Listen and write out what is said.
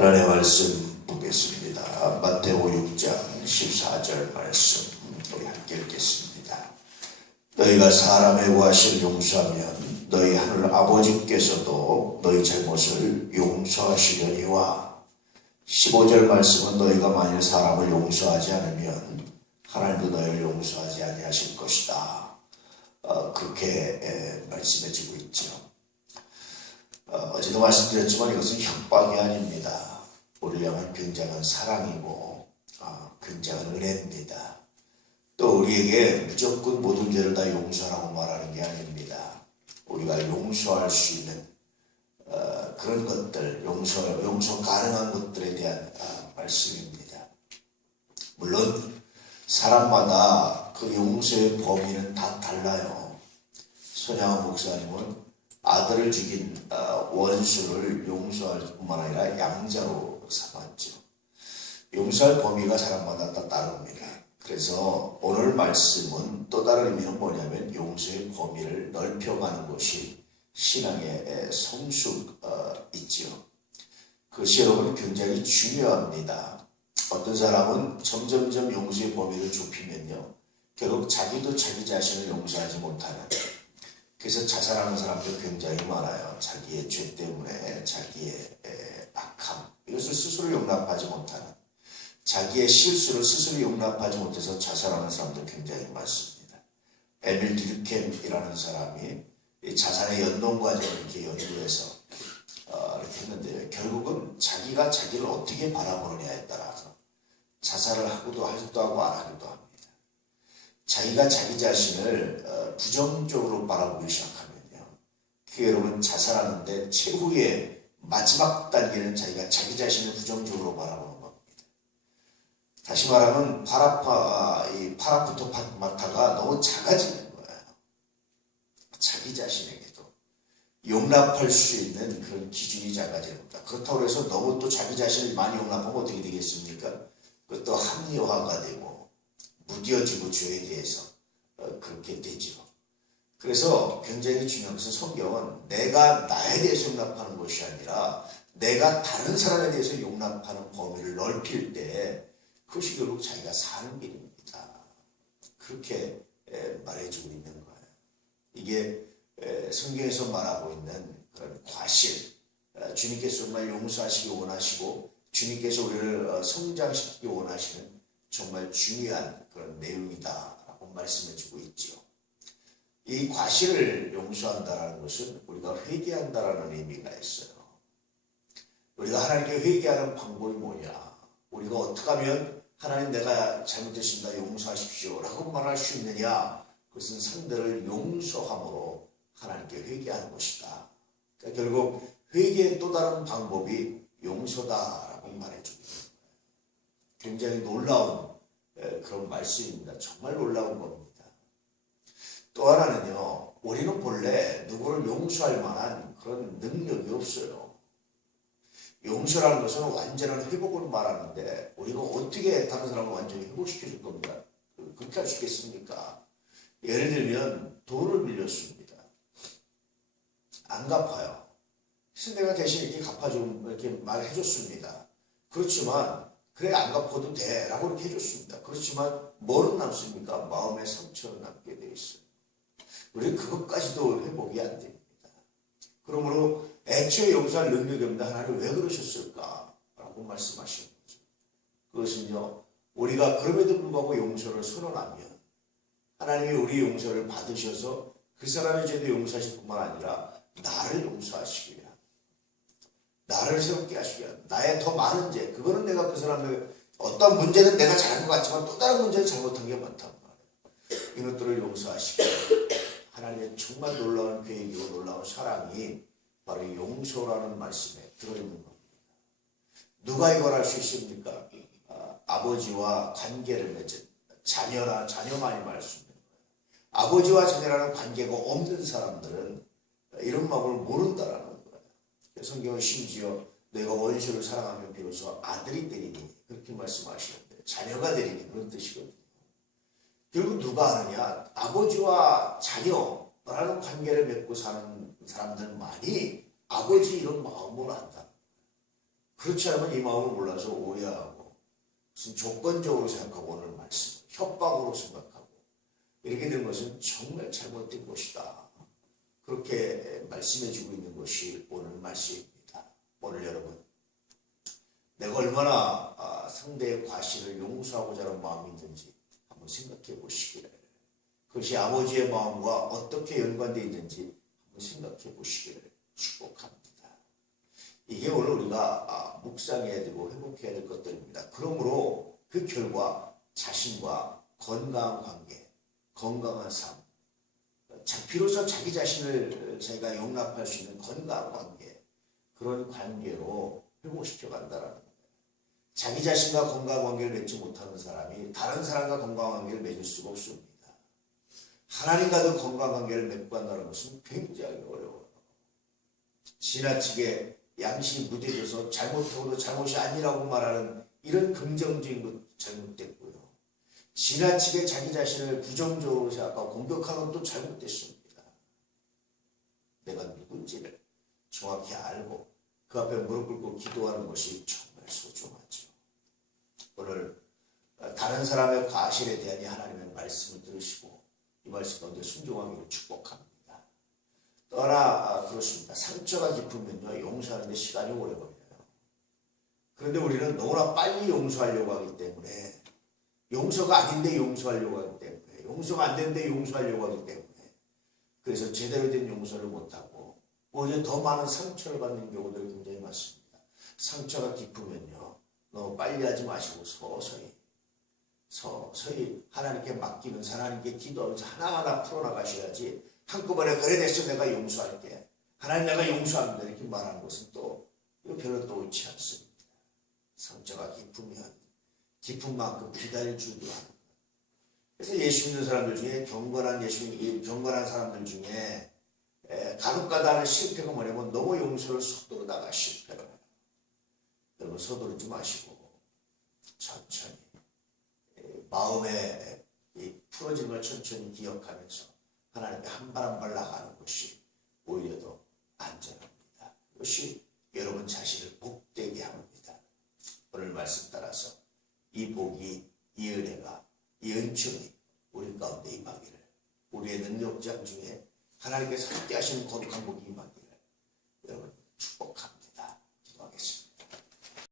하나님의 말씀 보겠습니다. 마태오 6장 14절 말씀 우리 함께 읽겠습니다. 너희가 사람의 과실을 용서하면 너희 하늘 아버지께서도 너희 잘못을 용서하시려니와 15절 말씀은 너희가 만일 사람을 용서하지 않으면 하나님도 너희를 용서하지 아니하실 것이다. 그렇게 말씀해주고 있죠. 어제도 말씀드렸지만 이것은 협박이 아닙니다. 우리를 향한 굉장한 사랑이고 굉장한 은혜입니다. 또 우리에게 무조건 모든 죄를 다 용서하라고 말하는 게 아닙니다. 우리가 용서할 수 있는 그런 것들, 용서 가능한 것들에 대한 말씀입니다. 물론 사람마다 그 용서의 범위는 다 달라요. 손양원 목사님은 아들을 죽인 원수를 용서할 뿐만 아니라 양자로 삼았죠. 용서할 범위가 사람마다 다 다릅니다. 그래서 오늘 말씀은 또 다른 의미는 뭐냐면 용서의 범위를 넓혀가는 것이 신앙의 성숙이지요. 그것이 여러분 굉장히 중요합니다. 어떤 사람은 점점점 용서의 범위를 좁히면요, 결국 자기도 자기 자신을 용서하지 못하는, 그래서 자살하는 사람도 굉장히 많아요. 자기의 죄 때문에, 자기의 악함, 이것을 스스로 용납하지 못하는, 자기의 실수를 스스로 용납하지 못해서 자살하는 사람도 굉장히 많습니다. 에밀 듀르켐이라는 사람이 자살의 연동 과정을 이렇게 연구해서 이렇게 했는데요. 결국은 자기가 자기를 어떻게 바라보느냐에 따라서 자살을 하기도 하고 안 하기도 합니다. 자기가 자기 자신을 부정적으로 바라보기 시작하면요, 그 여러분 자살하는데 최후의 마지막 단계는 자기가 자기 자신을 부정적으로 바라보는 겁니다. 다시 말하면 파라푸토마타가 너무 작아지는 거예요. 자기 자신에게도 용납할 수 있는 그런 기준이 작아지는 겁니다. 그렇다고 해서 너무 또 자기 자신을 많이 용납하면 어떻게 되겠습니까? 그것도 합리화가 되고 무뎌지고 죄에 대해서 그렇게 되죠. 그래서 굉장히 중요한 것은 성경은 내가 나에 대해서 용납하는 것이 아니라 내가 다른 사람에 대해서 용납하는 범위를 넓힐 때 그것이 결국 자기가 사는 길입니다. 그렇게 말해주고 있는 거예요. 이게 성경에서 말하고 있는 그런 과실, 주님께서 정말 용서하시기 원하시고 주님께서 우리를 성장시키기 원하시는 정말 중요한 그런 내용이다라고 말씀해주고 있죠. 이 과실을 용서한다는 것은 우리가 회개한다라는 의미가 있어요. 우리가 하나님께 회개하는 방법이 뭐냐? 우리가 어떻게 하면 하나님 내가 잘못했습니다, 용서하십시오 라고 말할 수 있느냐? 그것은 상대를 용서함으로 하나님께 회개하는 것이다. 그러니까 결국 회개의 또 다른 방법이 용서다라고 말해주고 있는 거예요. 굉장히 놀라운 그런 말씀입니다. 정말 놀라운 겁니다. 또 하나는요, 우리는 본래 누구를 용서할 만한 그런 능력이 없어요. 용서라는 것은 완전한 회복을 말하는데 우리가 어떻게 다른 사람을 완전히 회복시켜 줄 겁니까? 그렇게 할 수 있겠습니까? 예를 들면 돈을 빌렸습니다. 안 갚아요. 그래서 내가 대신 이렇게 갚아주면 이렇게 말해줬습니다. 그렇지만 그래 안 갚아도 돼 라고 이렇게 해줬습니다. 그렇지만 뭐는 남습니까? 마음의 상처는 남게 돼 있어요. 우리는 그것까지도 회복이 안 됩니다. 그러므로 애초에 용서할 능력이 없는데 하나님 왜 그러셨을까? 라고 말씀하시는 거죠. 그것은요, 우리가 그럼에도 불구하고 용서를 선언하면 하나님이 우리 용서를 받으셔서 그 사람의 죄도 용서하실 뿐만 아니라 나를 용서하시기 위한, 나를 새롭게 하시기 위한, 나의 더 많은 죄, 그거는 내가 그 사람의 어떤 문제는 내가 잘한 것 같지만 또 다른 문제는 잘못한 게 많단 말이에요. 이것들을 용서하시기 위한 하나님의 정말 놀라운 계획이고 놀라운 사랑이 바로 이 용서라는 말씀에 들어있는 겁니다. 누가 이걸 할 수 있습니까? 아버지와 관계를 맺은 자녀만이 말 수 있는 거예요. 아버지와 자녀라는 관계가 없는 사람들은 이런 마음을 모른다라는 거예요. 성경은 심지어 내가 원수를 사랑하면 비로소 아들이 되리니 그렇게 말씀하시는데 자녀가 되리니 그런 뜻이거든요. 결국 누가 아느냐? 아버지와 자녀라는 관계를 맺고 사는 사람들만이 아버지 이런 마음을 안다. 그렇지 않으면 이 마음을 몰라서 오해하고 무슨 조건적으로 생각하고 오늘 말씀 협박으로 생각하고 이렇게 된 것은 정말 잘못된 것이다. 그렇게 말씀해주고 있는 것이 오늘 말씀입니다. 오늘 여러분 내가 얼마나 상대의 과실을 용서하고자 하는 마음이 있는지 한번 생각해 보시기를, 그것이 아버지의 마음과 어떻게 연관되어 있는지 한번 생각해 보시기를 축복합니다. 이게 오늘 우리가 묵상해야 되고 회복해야 될 것들입니다. 그러므로 그 결과 자신과 건강한 관계, 건강한 삶, 비로소 자기 자신을 자기가 용납할 수 있는 건강한 관계, 그런 관계로 회복시켜 간다라는 거예요. 자기 자신과 건강한 관계를 맺지 못하는 사람이 다른 사람과 건강한 관계를 맺을 수가 없습니다. 하나님과도 건강한 관계를 맺고 한다는 것은 굉장히 어려워요. 지나치게 양심이 무뎌져서 잘못하고도 잘못이 아니라고 말하는 이런 긍정적인 것 잘못됐고요. 지나치게 자기 자신을 부정적으로 생각하고 공격하는 것도 잘못됐습니다. 내가 누군지를 정확히 알고 그 앞에 무릎 꿇고 기도하는 것이 정말 소중하죠. 오늘 다른 사람의 과실에 대한 하나님의 말씀을 들으시고 이 말씀 가운데 순종하기를 축복합니다. 또하나 그렇습니다. 상처가 깊으면요 용서하는 데 시간이 오래 걸려요. 그런데 우리는 너무나 빨리 용서하려고 하기 때문에, 용서가 아닌데 용서하려고 하기 때문에, 용서가 안 되는데 용서하려고 하기 때문에, 그래서 제대로 된 용서를 못하고 오히려 더 많은 상처를 받는 경우들이 굉장히 많습니다. 상처가 깊으면요 너무 빨리 하지 마시고 서서히 하나님께 맡기면서 하나님께 기도하면서 하나하나 풀어나가셔야지, 한꺼번에 그래 됐어 내가 용서할게, 하나님 내가 용서합니다 이렇게 말하는 것은 또 이거 별로 또 옳지 않습니다. 상처가 깊으면 깊은 만큼 기다릴 줄도 하는 것. 그래서 예수 믿는 사람들 중에 경건한 사람들 중에 간혹가다 하는 실패가 뭐냐면 너무 용서를 서두르다가 실패를 해요. 여러분 서두르지 마시고 천천히 마음에 풀어진 걸 천천히 기억하면서 하나님께 한 발 한 발 나가는 것이 오히려 더 안전합니다. 그것이 여러분 자신을 복되게 합니다. 오늘 말씀 따라서 이 복이, 이 은혜가, 이 은총이 우리 가운데 임하기를, 우리의 능력장 중에 하나님께서 함께 하시는 거룩한 복이 임하기를 여러분 축복합니다.